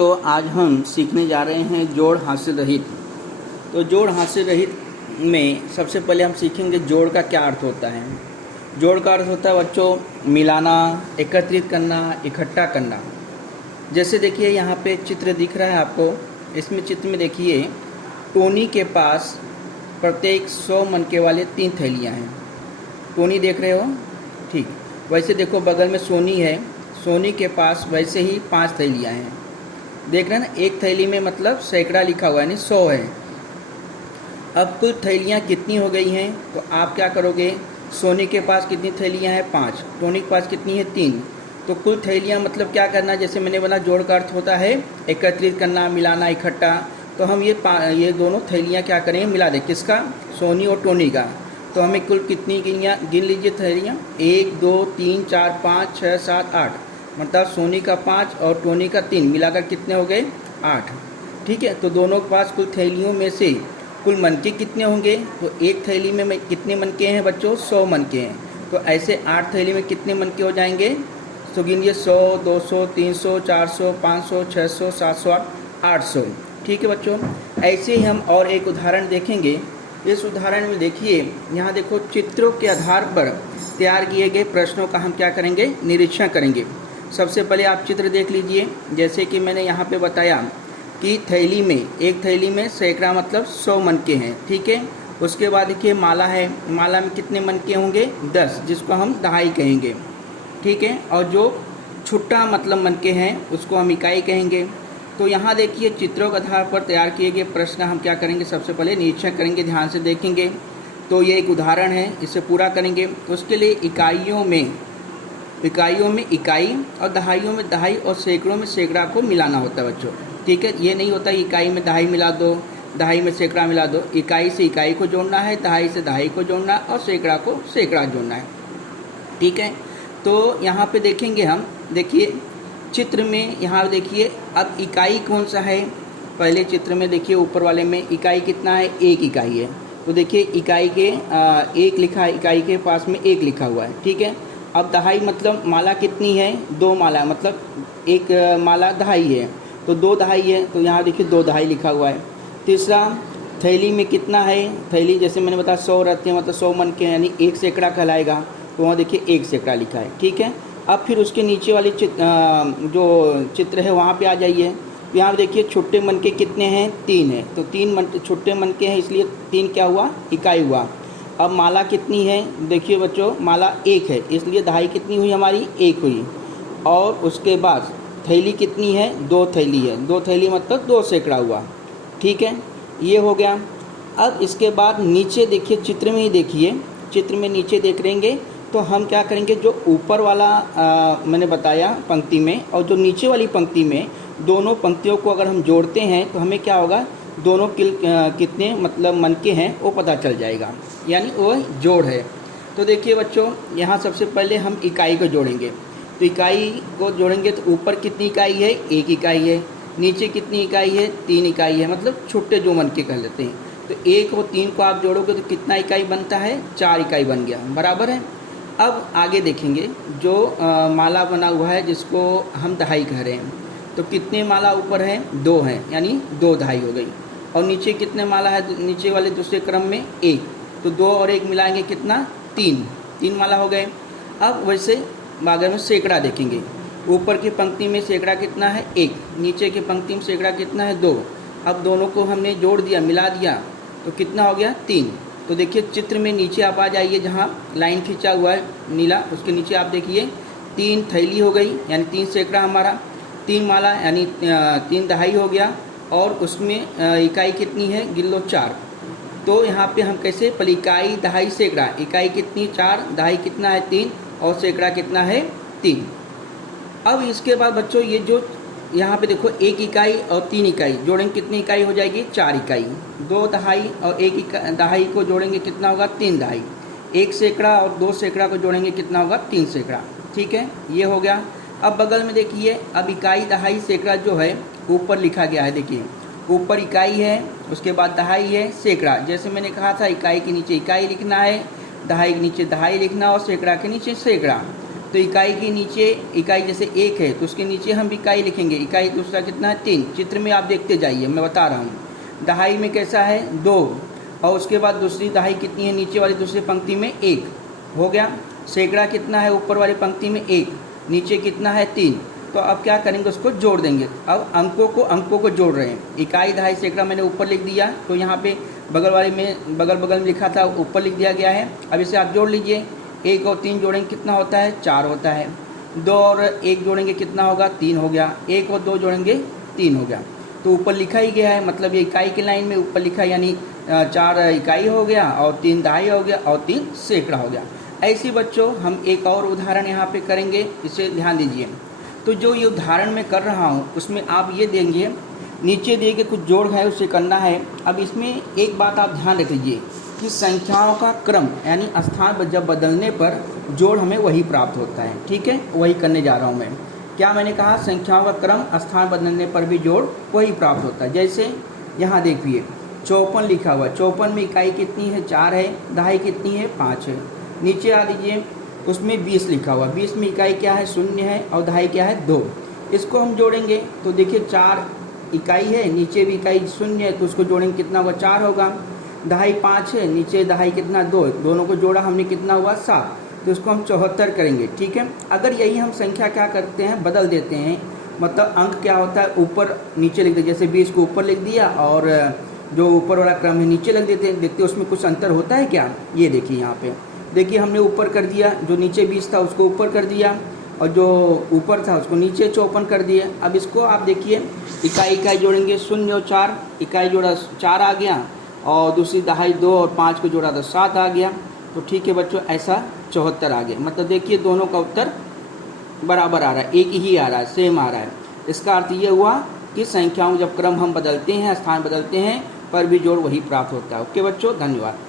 तो आज हम सीखने जा रहे हैं जोड़ हासिल रहित। तो जोड़ हासिल रहित में सबसे पहले हम सीखेंगे जोड़ का क्या अर्थ होता है। जोड़ का अर्थ होता है बच्चों मिलाना, एकत्रित करना, इकट्ठा करना। जैसे देखिए यहाँ पे चित्र दिख रहा है आपको। इसमें चित्र में देखिए टोनी के पास प्रत्येक 100 मनके वाले 3 थैलियाँ हैं। टोनी देख रहे हो, ठीक। वैसे देखो बगल में सोनी है, सोनी के पास वैसे ही 5 थैलियाँ हैं। देख रहे हैं ना, एक थैली में मतलब सैकड़ा लिखा हुआ है, यानी 100 है। अब कुल थैलियाँ कितनी हो गई हैं, तो आप क्या करोगे, सोनी के पास कितनी थैलियाँ हैं 5, टोनी के पास कितनी है 3। तो कुल थैलियाँ मतलब क्या करना, जैसे मैंने बोला जोड़ का अर्थ होता है एकत्रित करना, मिलाना, इकट्ठा। तो हम ये दोनों थैलियाँ क्या करेंगे, मिला दें। किसका, सोनी और टोनी का। तो हमें कुल कितनी गिन लीजिए थैलियाँ, 1 2 3 4 5 6 7 8। मतलब सोनी का 5 और टोनी का 3 मिलाकर कितने हो गए 8। ठीक है, तो दोनों के पास कुल थैलियों में से कुल मनके कितने होंगे, तो एक थैली में कितने मनके हैं बच्चों, 100 मनके हैं। तो ऐसे 8 थैली में कितने मनके हो जाएंगे, तो गिनिए 100 200 300 400 500 600 700 800। ठीक है बच्चों, ऐसे ही हम और एक उदाहरण देखेंगे। इस उदाहरण में देखिए, यहाँ देखो चित्रों के आधार पर तैयार किए गए प्रश्नों का हम क्या करेंगे, निरीक्षण करेंगे। सबसे पहले आप चित्र देख लीजिए। जैसे कि मैंने यहाँ पे बताया कि एक थैली में सैकड़ा मतलब 100 मनके हैं। ठीक है, उसके बाद देखिए माला है, माला में कितने मनके होंगे 10, जिसको हम दहाई कहेंगे। ठीक है, और जो छुट्टा मतलब मनके हैं उसको हम इकाई कहेंगे। तो यहाँ देखिए चित्रों के आधार पर तैयार किए गए प्रश्न हम क्या करेंगे, सबसे पहले निरीक्षण करेंगे, ध्यान से देखेंगे। तो ये एक उदाहरण है, इसे पूरा करेंगे। उसके लिए इकाइयों में इकाई और दहाइयों में दहाई और सैकड़ों में सैकड़ा को मिलाना होता है बच्चों। ठीक है, ये नहीं होता इकाई में दहाई मिला दो, दहाई में सैकड़ा मिला दो। इकाई से इकाई को जोड़ना है, दहाई से दहाई को जोड़ना है और सैकड़ा को सैकड़ा जोड़ना है। ठीक है, तो यहाँ पे देखेंगे हम, देखिए चित्र में यहाँ देखिए अब इकाई कौन सा है। पहले चित्र में देखिए ऊपर वाले में इकाई कितना है, 1 इकाई है। तो देखिए इकाई के 1 लिखा है, इकाई के पास में 1 लिखा हुआ है। ठीक है, अब दहाई मतलब माला कितनी है, 2 माला, मतलब 1 माला दहाई है, तो 2 दहाई है। तो यहाँ देखिए 2 दहाई लिखा हुआ है। तीसरा, थैली में कितना है, थैली जैसे मैंने बताया 100 रहते हैं, मतलब 100 मन के, यानी 1 सैकड़ा कहलाएगा। तो वहाँ देखिए 1 सैकड़ा लिखा है। ठीक है, अब फिर उसके नीचे वाली जो चित्र है वहाँ पे आ जाइए। यहाँ देखिए छोटे मनके कितने हैं, 3 है। तो 3 छोटे मनके हैं, इसलिए 3 क्या हुआ, इकाई हुआ। अब माला कितनी है, देखिए बच्चों माला 1 है, इसलिए दहाई कितनी हुई हमारी, 1 हुई। और उसके बाद थैली कितनी है, 2 थैली है, 2 थैली मतलब 2 सैकड़ा हुआ। ठीक है, ये हो गया। अब इसके बाद नीचे देखिए, चित्र में ही देखिए, चित्र में नीचे देख लेंगे तो हम क्या करेंगे, जो ऊपर वाला मैंने बताया पंक्ति में और जो नीचे वाली पंक्ति में, दोनों पंक्तियों को अगर हम जोड़ते हैं तो हमें क्या होगा, दोनों कितने मतलब मनके हैं वो पता चल जाएगा, यानी वो जोड़ है। तो देखिए बच्चों, यहाँ सबसे पहले हम इकाई को जोड़ेंगे। तो इकाई को जोड़ेंगे तो ऊपर कितनी इकाई है, 1 इकाई है। नीचे कितनी इकाई है, 3 इकाई है, मतलब छोटे जो मनके कह लेते हैं। तो 1 और 3 को आप जोड़ोगे तो कितना इकाई बनता है, 4 इकाई बन गया, बराबर है। अब आगे देखेंगे, जो माला बना हुआ है जिसको हम दहाई कह रहे हैं, तो कितने माला ऊपर है, 2 हैं, यानी 2 दहाई हो गई। और नीचे कितने माला है, नीचे वाले दूसरे क्रम में 1, तो 2 और 1 मिलाएंगे कितना, 3 माला हो गए। अब वैसे अगर में सैकड़ा देखेंगे, ऊपर की पंक्ति में सैकड़ा कितना है, 1, नीचे की पंक्ति में सैकड़ा कितना है, 2। अब दोनों को हमने जोड़ दिया, मिला दिया, तो कितना हो गया, 3। तो देखिए चित्र में नीचे आप आ जाइए, जहाँ लाइन खींचा हुआ है नीला, उसके नीचे आप देखिए 3 थैली हो गई, यानी 3 सैकड़ा हमारा, 3 माला यानी 3 दहाई हो गया। और उसमें इकाई कितनी है, गिन लो 4। तो यहाँ पे हम कैसे, पहले इकाई दहाई सैकड़ा, इकाई कितनी 4, दहाई कितना है 3 और सैकड़ा कितना है 3। अब इसके बाद बच्चों ये जो यहाँ पे देखो 1 इकाई और 3 इकाई जोड़ेंगे, कितनी इकाई हो जाएगी, 4 इकाई। 2 दहाई और 1 दहाई को जोड़ेंगे कितना होगा, 3 दहाई। 1 सैकड़ा और 2 सैकड़ा को जोड़ेंगे कितना होगा, 3 सैकड़ा। ठीक है, ये हो गया। अब बगल में देखिए, अब इकाई दहाई सैकड़ा जो है ऊपर लिखा गया है, देखिए ऊपर इकाई है, उसके बाद दहाई है, सैकड़ा। जैसे मैंने कहा था इकाई के नीचे इकाई लिखना है, दहाई के नीचे दहाई लिखना और सैकड़ा के नीचे सैकड़ा। तो इकाई के नीचे, इकाई जैसे 1 है तो उसके नीचे हम इकाई लिखेंगे, इकाई दूसरा कितना है 3। चित्र में आप देखते जाइए, मैं बता रहा हूँ। दहाई में कैसा है 2, और उसके बाद दूसरी दहाई कितनी है, नीचे वाली दूसरी पंक्ति में 1 हो गया। सैकड़ा कितना है, ऊपर वाली पंक्ति में 1, नीचे कितना है 3। तो अब क्या करेंगे, उसको जोड़ देंगे। अब अंकों को जोड़ रहे हैं। इकाई दहाई सैकड़ा मैंने ऊपर लिख दिया, तो यहाँ पे बगल में लिखा था, ऊपर लिख दिया गया है। अब इसे आप जोड़ लीजिए। 1 और 3 जोड़ेंगे कितना होता है, 4 होता है। 2 और 1 जोड़ेंगे कितना होगा, 3 हो गया। 1 और 2 जोड़ेंगे 3 हो गया। तो ऊपर लिखा ही गया है, मतलब ये इकाई की लाइन में ऊपर लिखा है, यानी 4 इकाई हो गया और 3 दहाई हो गया और 3 सैकड़ा हो गया। ऐसे बच्चों हम एक और उदाहरण यहाँ पे करेंगे, इसे ध्यान दीजिए। तो जो ये उदाहरण मैं कर रहा हूँ उसमें आप ये देंगे, नीचे दिए के कुछ जोड़ है उसे करना है। अब इसमें एक बात आप ध्यान रख लीजिए कि संख्याओं का क्रम यानी स्थान जब बदलने पर जोड़ हमें वही प्राप्त होता है। ठीक है, वही करने जा रहा हूँ मैं। क्या मैंने कहा, संख्याओं का क्रम स्थान बदलने पर भी जोड़ वही प्राप्त होता है। जैसे यहाँ देखिए 54 लिखा हुआ, 54 में इकाई कितनी है, 4 है। दहाई कितनी है, 5 है। नीचे आ दीजिए, उसमें 20 लिखा हुआ, 20 में इकाई क्या है, 0 है, और दहाई क्या है, 2। इसको हम जोड़ेंगे तो देखिए 4 इकाई है, नीचे भी इकाई 0 है, तो उसको जोड़ेंगे कितना होगा, 4 होगा। दहाई 5 है, नीचे दहाई कितना, 2, दोनों को जोड़ा हमने कितना हुआ, 7। तो इसको हम 74 करेंगे। ठीक है, अगर यही हम संख्या क्या करते हैं, बदल देते हैं, मतलब अंक क्या होता है, ऊपर नीचे लिख देते। जैसे 20 को ऊपर लिख दिया और जो ऊपर वाला क्रम है नीचे लग देते हैं। देखते उसमें कुछ अंतर होता है क्या, ये देखिए यहाँ पे देखिए, हमने ऊपर कर दिया, जो नीचे 20 था उसको ऊपर कर दिया, और जो ऊपर था उसको नीचे 54 कर दिए। अब इसको आप देखिए, इकाई जोड़ेंगे 0 और 4, इकाई जोड़ा 4 आ गया, और दूसरी दहाई 2 और 5 को जोड़ा तो 7 आ गया। तो ठीक है बच्चों, ऐसा 74 आ गया। मतलब देखिए दोनों का उत्तर बराबर आ रहा है, एक ही आ रहा है, सेम आ रहा है। इसका अर्थ ये हुआ कि संख्याओं जब क्रम हम बदलते हैं, स्थान बदलते हैं, पर भी जोड़ वही प्राप्त होता है। ओके बच्चों, धन्यवाद।